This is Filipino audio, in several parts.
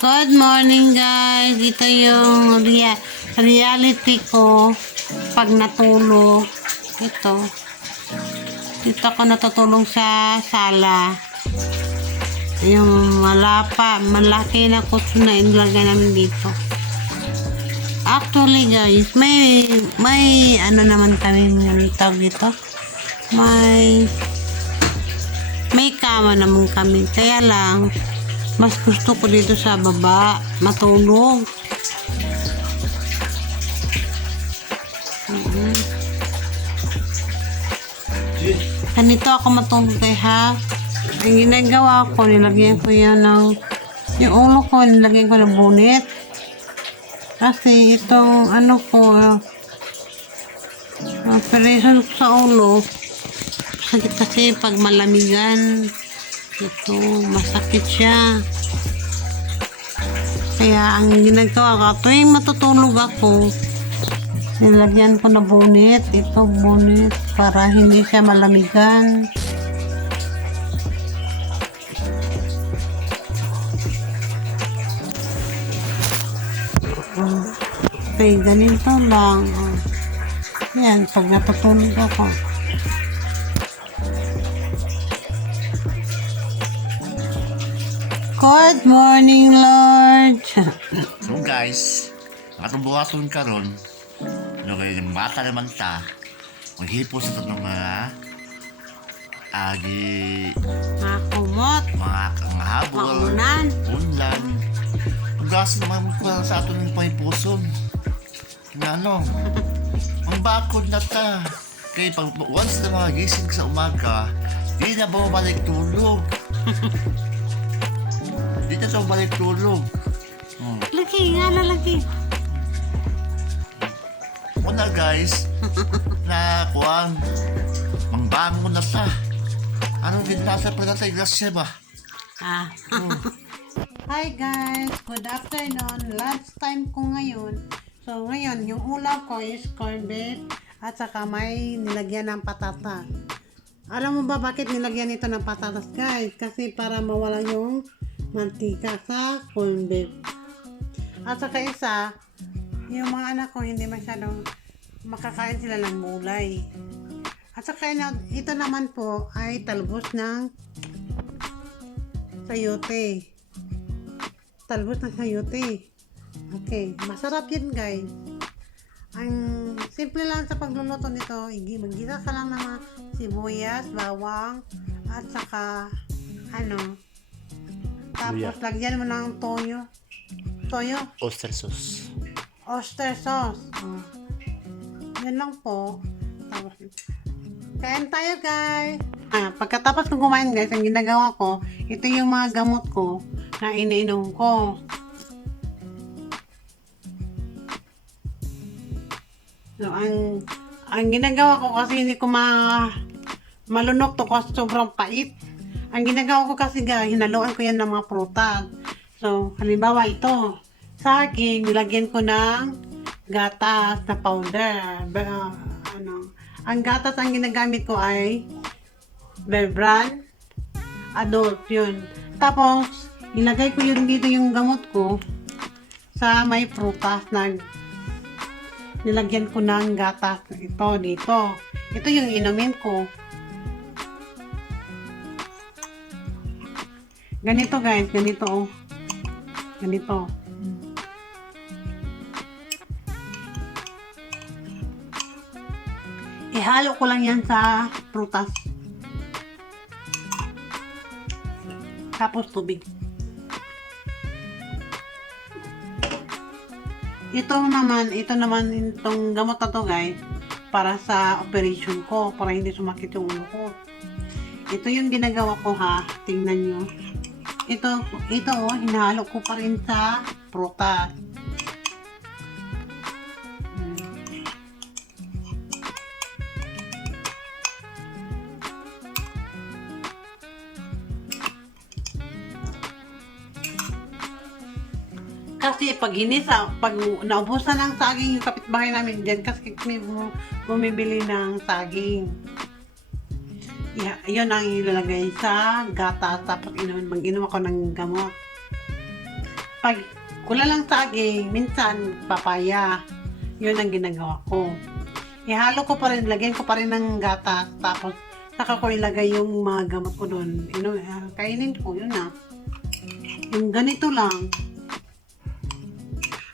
Good morning guys. Ito yung reality ko pag natulog. Dito ako natutulog sa sala. Yung malaki na kuso na inilagay namin dito. Actually guys, may ano naman kami yung tawag dito. May kama naman kami. Kaya lang mas gusto ko dito sa baba matulog. Ganito ako matulog kay ha. Ang ginagawa ko, nilagyan ko yan ng yung ulo ko, nilagyan ko ng bonnet. Kasi itong ano ko operation ko sa ulo, sakit kasi pag malamigan. Ito, masakit siya. Kaya ang ginagawa ko, tuwing matutulog ako, nilagyan ko na bonnet. Ito, bonnet, para hindi siya malamigan. Okay, ganito lang. Yan, pag natutulog ako. Good morning, Lord. So guys, atong buhaton karon, kay bata naman ta, maghipos sa ng mga Mga kumot, mga habol, maunan. unlan. Gas naman ko sa aton ng paipuson. Na ano, ang bakod na ta. Kay pag once na mga gising sa umaga, di na bumabalik tulog. Di na sa balik tulog. Lagi nga na lagi. Una guys, na kuwang mangbangon na ta. Anong ginasa pa natin grasya ba? Hi guys, good afternoon. Lunch time ko ngayon. So ngayon, yung ulam ko is corned beef at saka may nilagyan ng patata. Alam mo ba bakit nilagyan ito ng patatas guys? Kasi para mawala yung mantika sa corned beef. At saka isa, yung mga anak ko hindi masyadong makakain sila ng gulay. At saka ito naman po ay talbos ng sayote. Talbos ng sayote. Okay, masarap yun guys. Ang simple lang sa pagluluto nito, maggisa ka lang ng mga sibuyas, bawang, at saka tapos lagyan mo ng toyo. Oyster sauce. Oyster sauce. Yan lang po. Tapos, kain tayo guys. Pagkatapos kong kumain guys, ang ginagawa ko, ito yung mga gamot ko na iniinom ko. So, ang ginagawa ko kasi hindi ko malunok to kasi sobrang pait. Ang ginagawa ko kasi hinaluan ko yan ng mga prutas. So, halimbawa ito, saging, nilagyan ko ng gatas na powder. Ang gatas ang ginagamit ko ay Bear Brand Adult, yun. Tapos, ilagay ko yun dito yung gamot ko sa may prutas na nilagyan ko ng gatas. Ito, dito. Ito yung inumin ko. Ganito guys, ganito oh. Ganito. Ihalo ko lang yan sa prutas. Tapos tubig. Ito naman itong gamot na to guys, para sa operation ko, para hindi sumakit yung ulo ko. Ito yung ginagawa ko ha, tingnan nyo. Ito oh, hinalo ko pa rin sa prutas. Kasi pag naubusan ng saging yung kapitbahay namin dyan, kasi may bumibili ng saging. Yun ang ilalagay sa gatas, tapos mag-inom ako ng gamot. Pag wala lang saging, minsan papaya. Yun ang ginagawa ko. Ihalo ko pa rin, lagyan ko pa rin ng gatas, tapos saka ko ilagay yung mga gamot ko doon. Kainin ko, yun na. Yung ganito lang.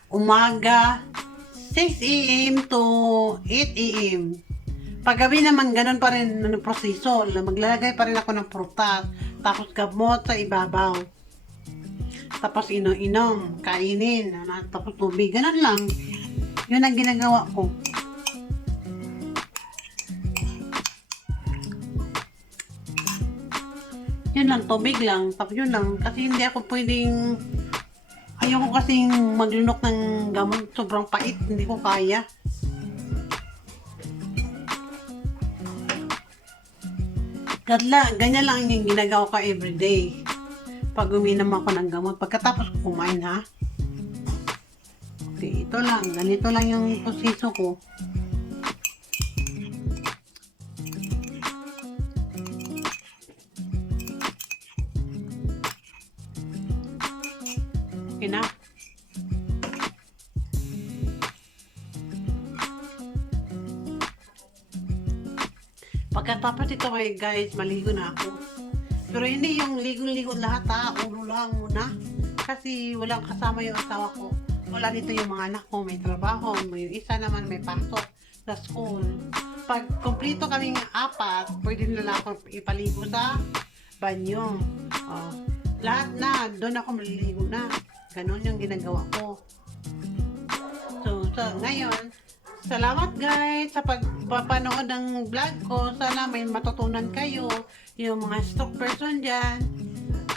Umaga, 6 a.m. to 8 a.m. Paggabi naman, ganun pa rin ang proseso. Maglalagay pa rin ako ng prutas, tapos gamot sa ibabaw. Tapos inom, kainin, tapos tubig, ganun lang. Yun ang ginagawa ko. Yun lang, tubig lang. Tapos yun lang. Kasi hindi ako pwedeng... Ayoko kasing maglunok ng gamot. Sobrang pait. Hindi ko kaya. Ganyan lang yung ginagawa ko everyday. Pag uminom ako ng gamot. Pagkatapos ko kumain, ha? Okay, ito lang. Ganito lang yung proseso ko. Okay na. Pagkatapos ito guys, maligo na ako. Pero hindi yung ligo-ligo lahat ha, ulo lang muna. Kasi walang kasama yung asawa ko. Wala dito yung mga anak ko, may trabaho. Yung isa naman may pasok sa school. Pag kumpleto kaming 4, pwede na ako ipaligo sa banyo. Oh. Lahat na, doon ako maliligo na. Ganon yung ginagawa ko. So ngayon, salamat guys sa pagpapanood ng vlog ko. Sana may matutunan kayo, yung mga stroke person dyan,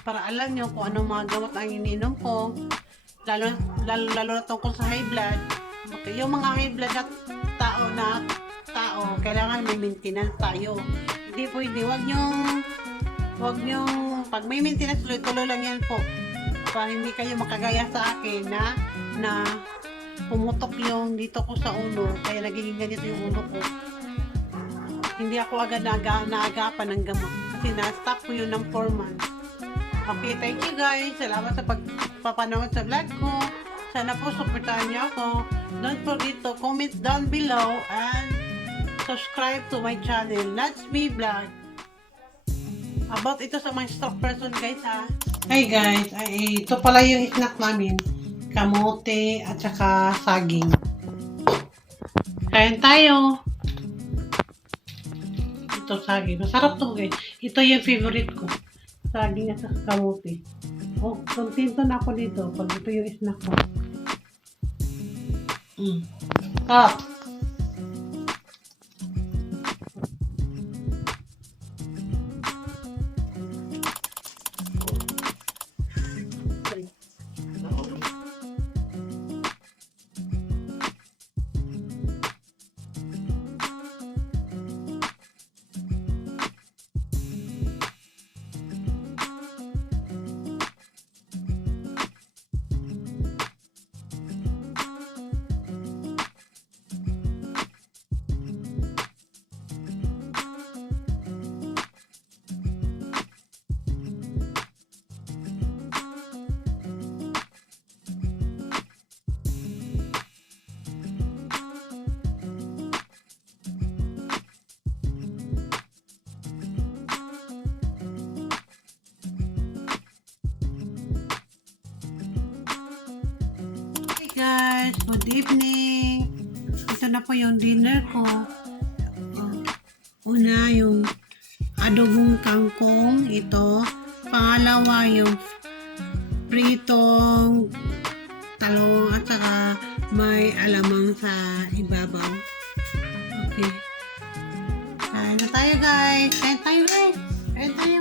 para alam nyo kung anong mga gamot ang ininom ko. Lalo na tungkol sa high blood. Okay, yung mga high blood na tao, kailangan may maintenance tayo. Hindi pwede, wag nyong pag may maintenance, tuloy-tuloy lang yan po. Para hindi kayo makagaya sa akin na pumutok yung dito ko sa ulo, kaya nagiging ganito yung ulo ko. Hindi ako agad naagapan ng gamot kasi na-stop ko yun ng 4 months. Okay, thank you guys. Salamat sa pagpapanood sa vlog ko. Sana po supportahan niyo ako. Don't forget to comment down below and subscribe to my channel, Nats Me Vlog. About ito sa mga stroke person guys ha. Hey guys, ito pala yung snack namin. Kamote at saka saging. Kain tayo. Ito saging. Masarap to guys. Ito yung favorite ko. Saging at saka kamote. Oh, kontento na ako dito pag ito yung snack ko. Top. Guys, good evening. Ito na po yung dinner ko. Una yung adobong kangkong, ito. Pangalawa yung pritong talong at saka may alamang sa ibabaw. Okay. Kain na tayo guys. Kain tayo guys. Kain tayo.